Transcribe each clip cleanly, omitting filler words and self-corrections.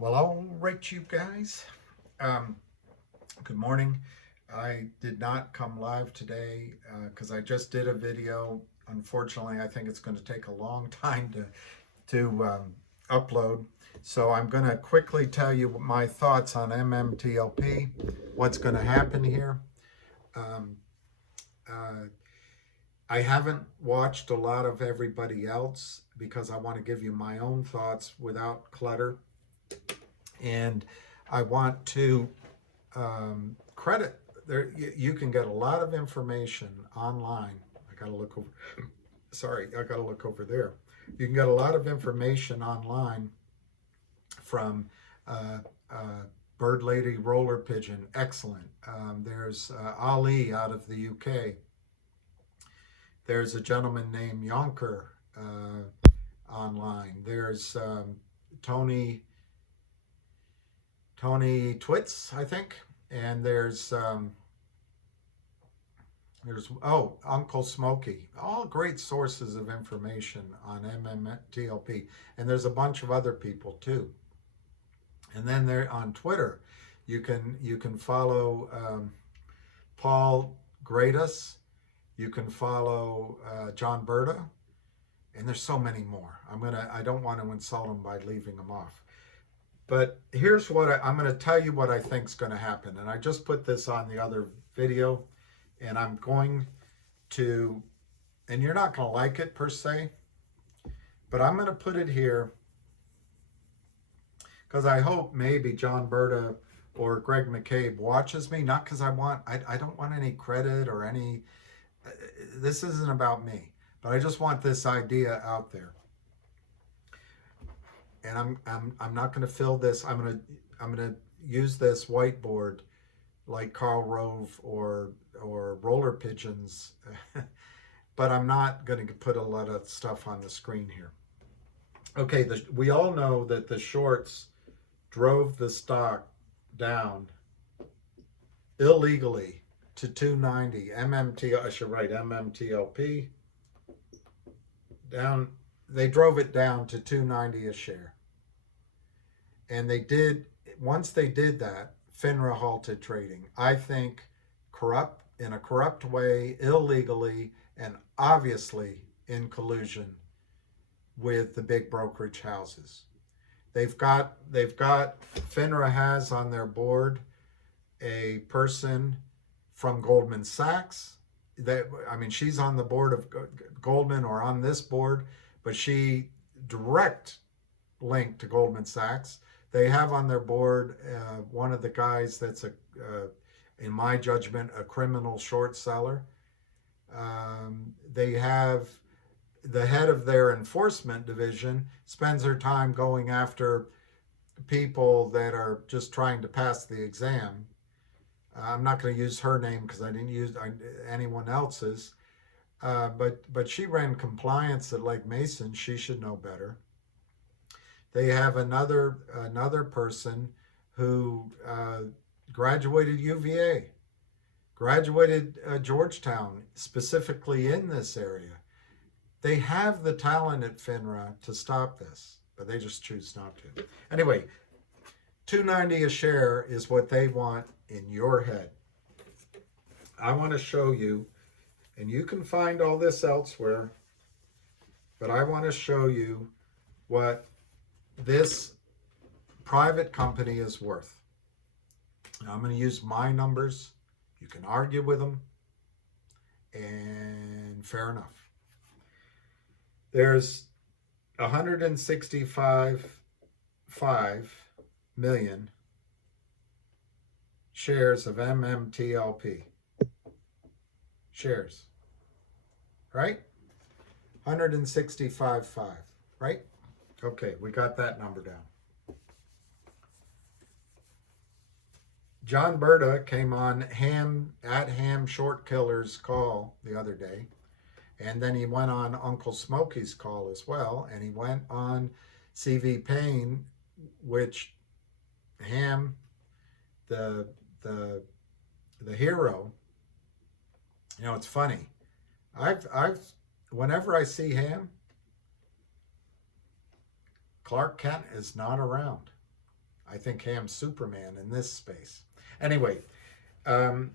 Well, all right, you guys. Um, Good morning. I did not come live today because I just did a video. Unfortunately, I think it's going to take a long time to upload. So I'm going to quickly tell you my thoughts on MMTLP, what's going to happen here. Um, uh, I haven't watched a lot of everybody else because I want to give you my own thoughts without clutter. And I want to credit there. You can get a lot of information online. I gotta look over. Sorry, I gotta look over there. You can get a lot of information online from uh, uh, Bird Lady Roller Pigeon. Excellent. There's Ali out of the UK. There's a gentleman named Yonker online. There's Tony Twits, I think, and there's Uncle Smokey. All great sources of information on MMTLP, and there's a bunch of other people too. And then there on Twitter, you can follow Paul Gradus. You can follow John Berta, and there's so many more. I don't want to insult them by leaving them off. But here's what I'm going to tell you what I think is going to happen. And I just put this on the other video, and I'm going to, and you're not going to like it per se, but I'm going to put it here because I hope maybe John Berta or Greg McCabe watches me. Not because I don't want any credit or any, this isn't about me, but I just want this idea out there. And I'm not going to fill this. I'm going to use this whiteboard like Karl Rove or roller pigeons, but I'm not going to put a lot of stuff on the screen here. Okay, we all know that the shorts drove the stock down illegally to 290. I should write MMTLP down. They drove it down to 290 a share. And once they did that, FINRA halted trading. I think in a corrupt way, illegally, and obviously in collusion with the big brokerage houses. FINRA has on their board a person from Goldman Sachs. She's on the board of Goldman or on this board, but she direct link to Goldman Sachs. They have on their board one of the guys that's in my judgment, a criminal short seller. They have the head of their enforcement division spends her time going after people that are just trying to pass the exam. I'm not going to use her name because I didn't use anyone else's. But she ran compliance at Lake Mason. She should know better. They have another person who graduated UVA, graduated Georgetown, specifically in this area. They have the talent at FINRA to stop this, but they just choose not to. Anyway, 290 a share is what they want in your head. I want to show you, and you can find all this elsewhere, but I want to show you what this private company is worth. Now, I'm going to use my numbers. You can argue with them, and fair enough. There's 165.5 million shares of MMTLP. Shares, right? 165.5, right? Okay, we got that number down. John Berta came on Ham Short Killer's call the other day, and then he went on Uncle Smokey's call as well, and he went on CV Payne, which Ham, the hero. You know, it's funny. Whenever I see Ham, Clark Kent is not around. I think Ham's Superman in this space. Anyway, um,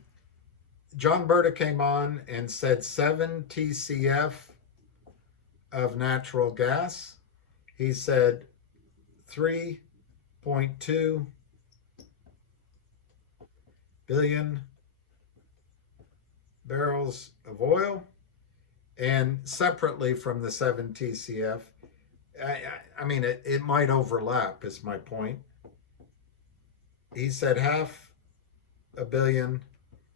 John Berta came on and said 7 TCF of natural gas. He said 3.2 billion barrels of oil. And separately from the 7 TCF, I mean, it might overlap, is my point. He said 500 million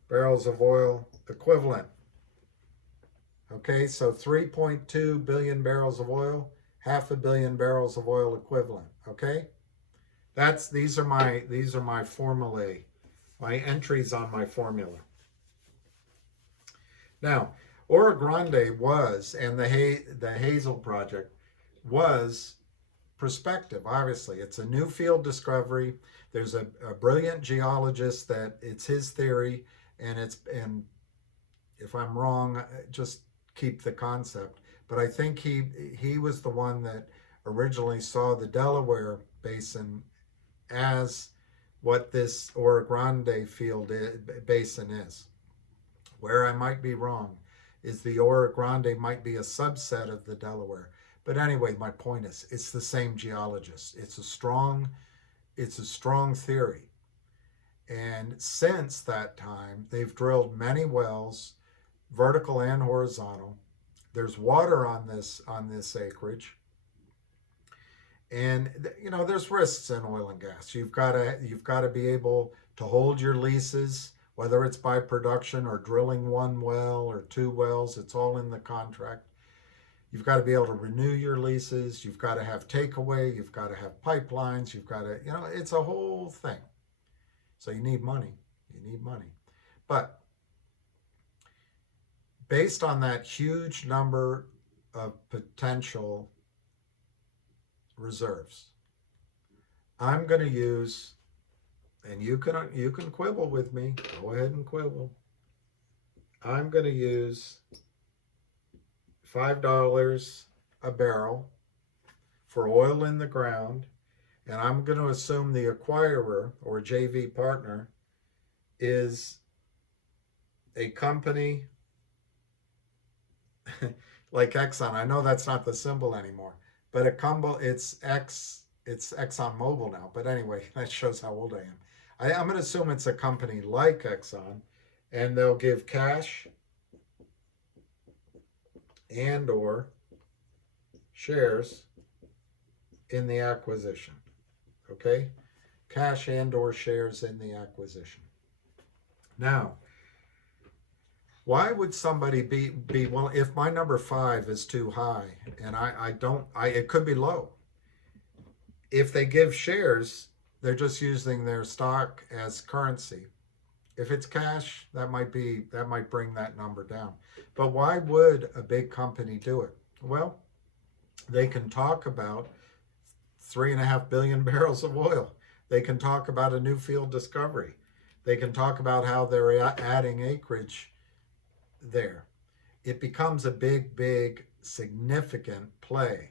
barrels of oil equivalent. Okay, so 3.2 billion barrels of oil, 500 million barrels of oil equivalent. Okay, these are my formulae, my entries on my formula. Now, Ora Grande was, and the Hazel project was prospective. Obviously, it's a new field discovery. There's a brilliant geologist that it's his theory, and if I'm wrong, just keep the concept. But I think he was the one that originally saw the Delaware Basin as what this Ora Grande basin is. Where I might be wrong is the Ora Grande might be a subset of the Delaware. But anyway, my point is, it's the same geologist. It's a strong theory. And since that time, they've drilled many wells, vertical and horizontal. There's water on this acreage. And there's risks in oil and gas. You've got to be able to hold your leases, whether it's by production or drilling one well or two wells. It's all in the contract. You've got to be able to renew your leases. You've got to have takeaway. You've got to have pipelines. You've got to, it's a whole thing. So you need money. But based on that huge number of potential reserves, I'm going to use, and you can quibble with me. Go ahead and quibble. I'm going to use $5 a barrel for oil in the ground, and I'm going to assume the acquirer or JV partner is a company like Exxon. I know that's not the symbol anymore, but it's ExxonMobil now. But anyway, that shows how old I am. I'm going to assume it's a company like Exxon, and they'll give cash and or shares in the acquisition. Okay? Cash and or shares in the acquisition. Now, why would somebody be well, if my number 5 is too high, and it could be low. If they give shares, they're just using their stock as currency. If it's cash, that might bring that number down. But why would a big company do it? Well, they can talk about 3.5 billion barrels of oil. They can talk about a new field discovery. They can talk about how they're adding acreage there. It becomes a big, significant play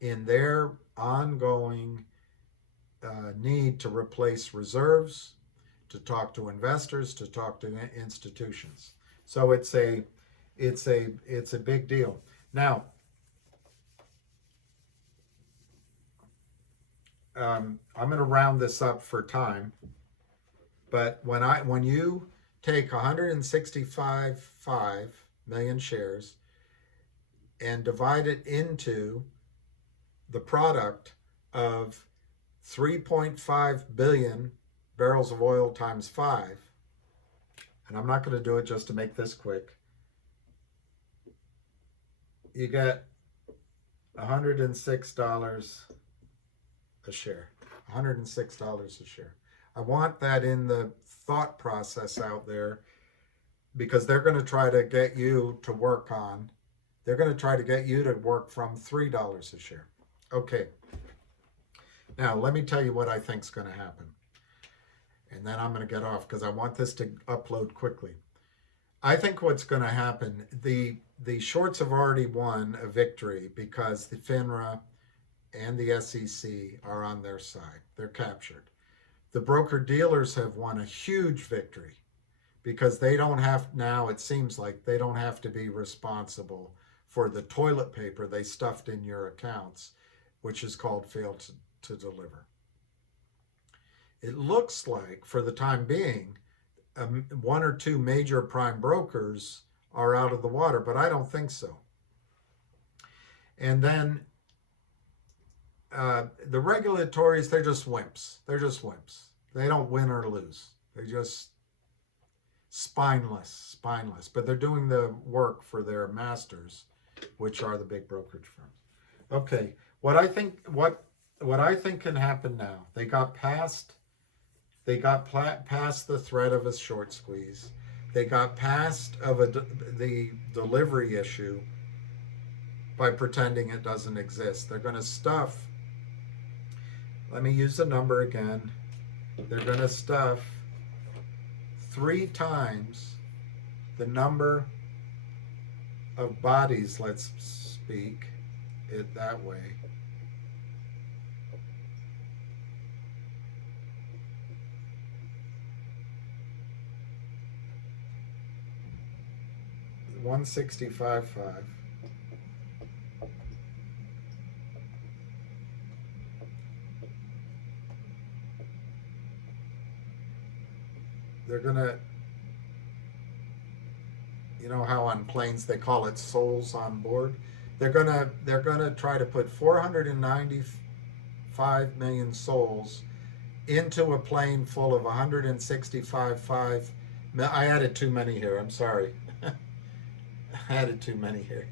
in their ongoing need to replace reserves, to talk to investors, to talk to institutions. So it's a big deal. Now, I'm going to round this up for time, but when you take 165.5 million shares and divide it into the product of 3.5 billion barrels of oil times 5, and I'm not going to do it just to make this quick, you get $106 a share. $106 a share. I want that in the thought process out there, because they're going to try to get you to work from $3 a share. Okay. Now, let me tell you what I think is going to happen. And then I'm going to get off because I want this to upload quickly. I think what's going to happen, the shorts have already won a victory because the FINRA and the SEC are on their side. They're captured. The broker dealers have won a huge victory because they don't have, now it seems like they don't have to be responsible for the toilet paper they stuffed in your accounts, which is called failed to deliver. It looks like, for the time being, one or two major prime brokers are out of the water, but I don't think so. And then the regulatories, they're just wimps. They're just wimps. They don't win or lose. They're just spineless. But they're doing the work for their masters, which are the big brokerage firms. Okay, what I think can happen now. They got past the threat of a short squeeze. They got past the delivery issue by pretending it doesn't exist. They're going to stuff, let me use the number again, they're going to stuff 3 times the number of bodies, let's speak it that way, $165.5. They're gonna, you know how on planes they call it souls on board. They're gonna try to put 495 million souls into a plane full of 165.5. I added too many here. I'm sorry. I added too many here.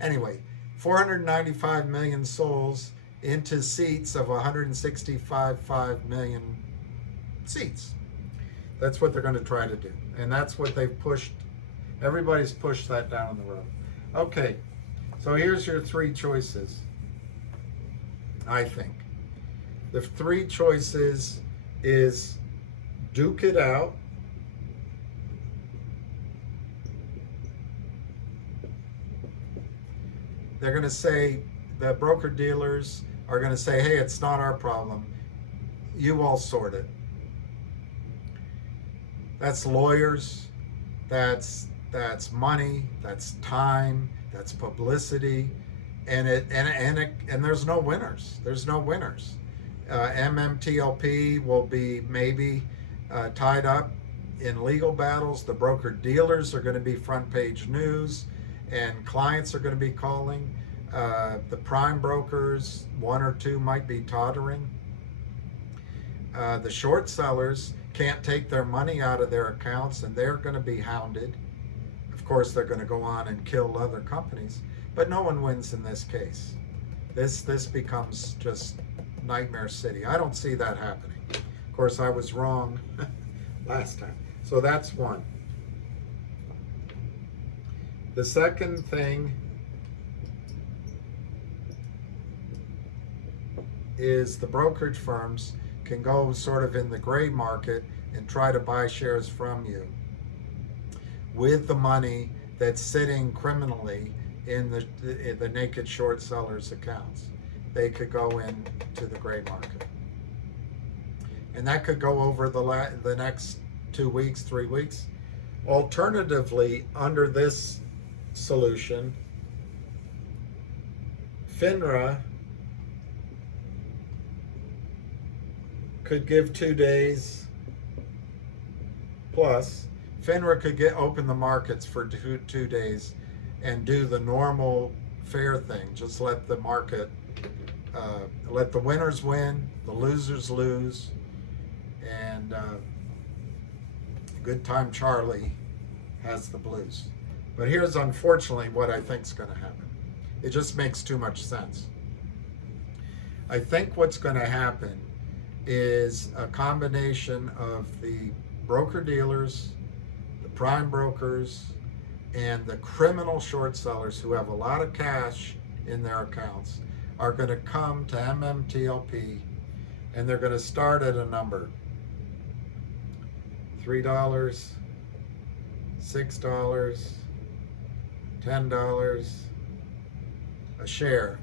Anyway, 495 million souls into seats of 165.5 million seats. That's what they're going to try to do. And that's what they've pushed. Everybody's pushed that down the road. Okay, so here's your 3 choices, I think. The 3 choices is duke it out, they're going to say, the broker dealers are going to say, hey, it's not our problem. You all sort it. That's lawyers, that's money, that's time, that's publicity, and there's no winners. There's no winners. MMTLP will be maybe tied up in legal battles. The broker dealers are going to be front page news, and clients are going to be calling. The prime brokers, 1 or 2 might be tottering. The short sellers can't take their money out of their accounts, and they're going to be hounded. Of course, they're going to go on and kill other companies, but no one wins in this case. This becomes just nightmare city. I don't see that happening. Of course, I was wrong last time. So that's one. The second thing is the brokerage firms can go sort of in the gray market and try to buy shares from you with the money that's sitting criminally in the naked short sellers' accounts. They could go into the gray market. And that could go over the next 2 weeks, 3 weeks. Alternatively, under this solution, FINRA could give 2 days plus. FINRA could open the markets for 2 days and do the normal fair thing. Just let the market, let the winners win, the losers lose, and good time Charlie has the blues. But here's unfortunately what I think is going to happen. It just makes too much sense. I think what's going to happen is a combination of the broker dealers, the prime brokers, and the criminal short sellers who have a lot of cash in their accounts are going to come to MMTLP, and they're going to start at a number. $3, $6, $10 a share.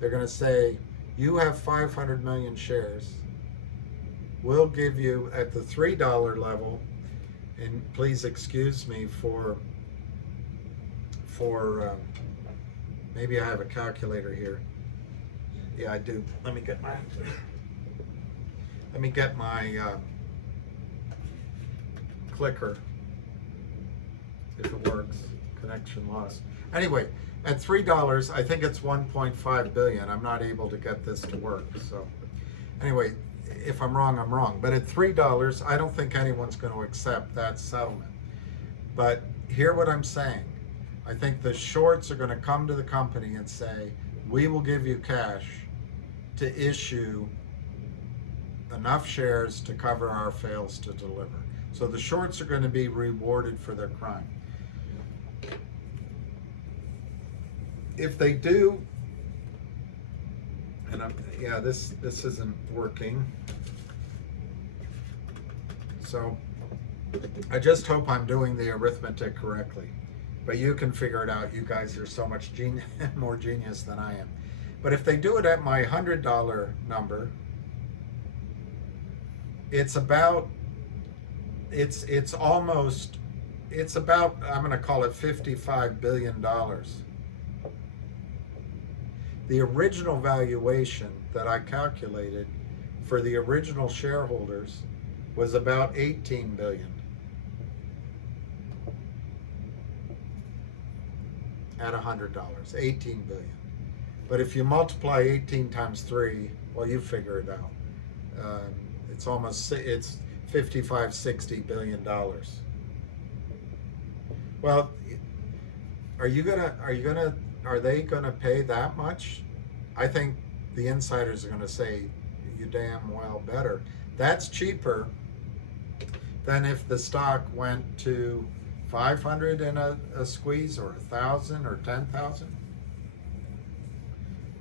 They're going to say, you have 500 million shares. We'll give you at the $3 level, and please excuse me for maybe I have a calculator here. Yeah, I do. Let me get my clicker, if it works. Connection lost. Anyway, at $3, I think it's 1.5 billion. I'm not able to get this to work. So anyway, if I'm wrong, I'm wrong. But at $3, I don't think anyone's going to accept that settlement. But hear what I'm saying. I think the shorts are going to come to the company and say, we will give you cash to issue enough shares to cover our fails to deliver. So the shorts are going to be rewarded for their crime. If they do, and this isn't working. So I just hope I'm doing the arithmetic correctly. But you can figure it out. You guys are so much more genius than I am. But if they do it at my $100 number, it's about, I'm going to call it $55 billion. The original valuation that I calculated for the original shareholders was about 18 billion. At $100, 18 billion. But if you multiply 18 times 3, well, you figure it out. It's 55, 60 billion dollars. Well, are they gonna pay that much? I think the insiders are gonna say, you damn well better. That's cheaper than if the stock went to 500 in a squeeze, or 1,000 or 10,000.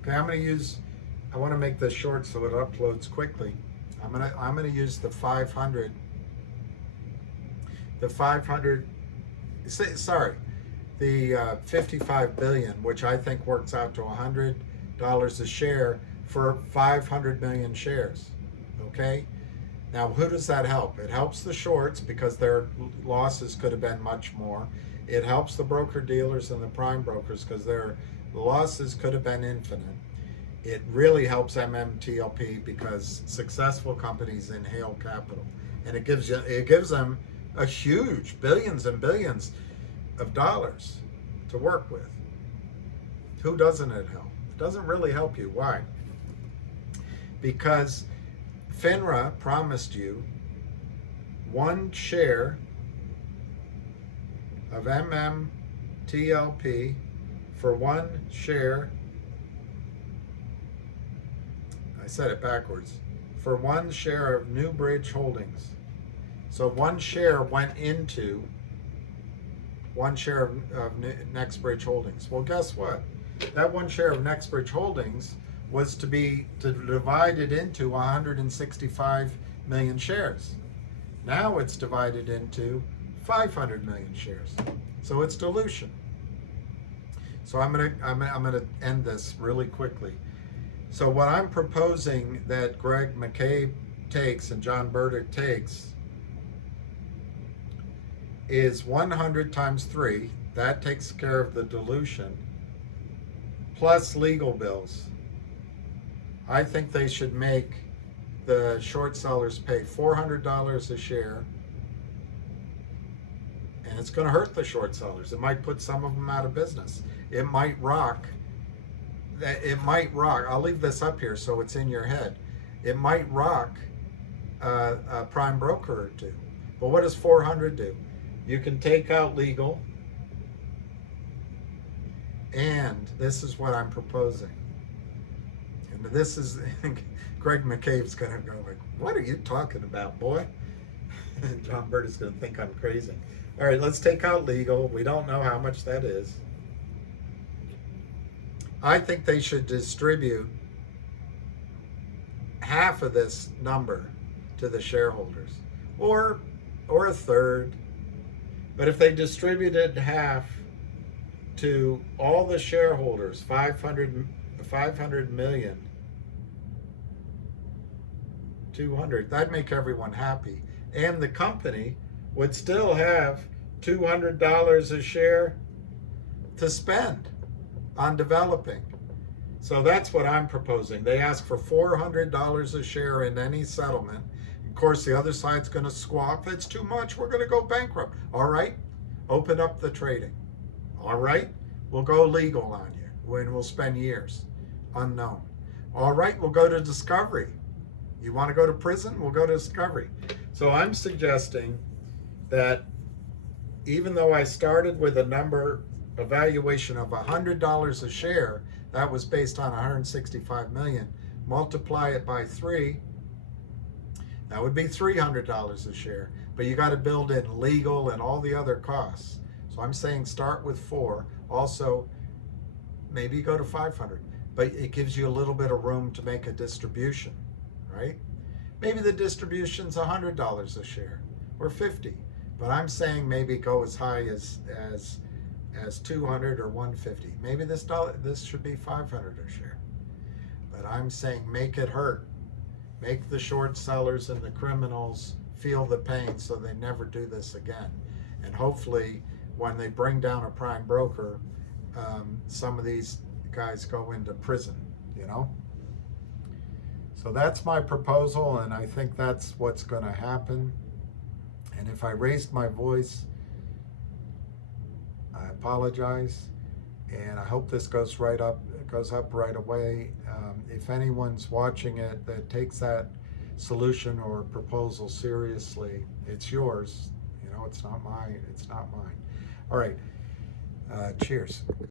Okay, I want to make this short so it uploads quickly. I'm gonna use the 500. The 55 billion, which I think works out to $100 a share for 500 million shares. Okay. Now, who does that help? It helps the shorts because their losses could have been much more. It helps the broker-dealers and the prime brokers because their losses could have been infinite. It really helps MMTLP because successful companies inhale capital, and it gives them a huge billions and billions of dollars to work with. Who doesn't it help? It doesn't really help you. Why? Because FINRA promised you 1 share of MMTLP for 1 share, I said it backwards, for 1 share of New Bridge Holdings. So 1 share went into 1 share of Next Bridge Holdings. Well, guess what? That 1 share of Next Bridge Holdings was to be divided into 165 million shares. Now it's divided into 500 million shares. So it's dilution. So I'm gonna end this really quickly. So what I'm proposing that Greg McCabe takes and John Burdick takes is 100 times 3. That takes care of the dilution, plus legal bills. I think they should make the short sellers pay $400 a share, and it's going to hurt the short sellers. It might put some of them out of business. It might rock. I'll leave this up here so it's in your head. It might rock a prime broker or two. But what does 400 do? You can take out legal, and this is what I'm proposing. And this is, Greg McCabe's going to go like, what are you talking about, boy? And John Bird is going to think I'm crazy. All right, let's take out legal. We don't know how much that is. I think they should distribute half of this number to the shareholders, or a third. But if they distributed half to all the shareholders, 500 million, 200, that'd make everyone happy. And the company would still have $200 a share to spend on developing. So that's what I'm proposing. They ask for $400 a share in any settlement. Of course, the other side's going to squawk, that's too much, we're going to go bankrupt. All right, open up the trading. All right, we'll go legal on you when we'll spend years. Unknown. All right, we'll go to discovery. You want to go to prison? We'll go to discovery. So I'm suggesting that even though I started with a valuation of $100 a share, that was based on 165 million, multiply it by 3, that would be $300 a share. But you got to build in legal and all the other costs. So I'm saying start with 4. Also, maybe go to 500, but it gives you a little bit of room to make a distribution, right? Maybe the distribution's $100 a share or 50, but I'm saying maybe go as high as 200 or 150. Maybe this should be 500 a share. But I'm saying make it hurt. Make the short sellers and the criminals feel the pain so they never do this again. And hopefully when they bring down a prime broker, some of these guys go into prison, you know? So that's my proposal, and I think that's what's going to happen. And if I raised my voice, I apologize, and I hope this goes up right away. If anyone's watching it that takes that solution or proposal seriously, it's yours. You know, it's not mine. All right. Cheers.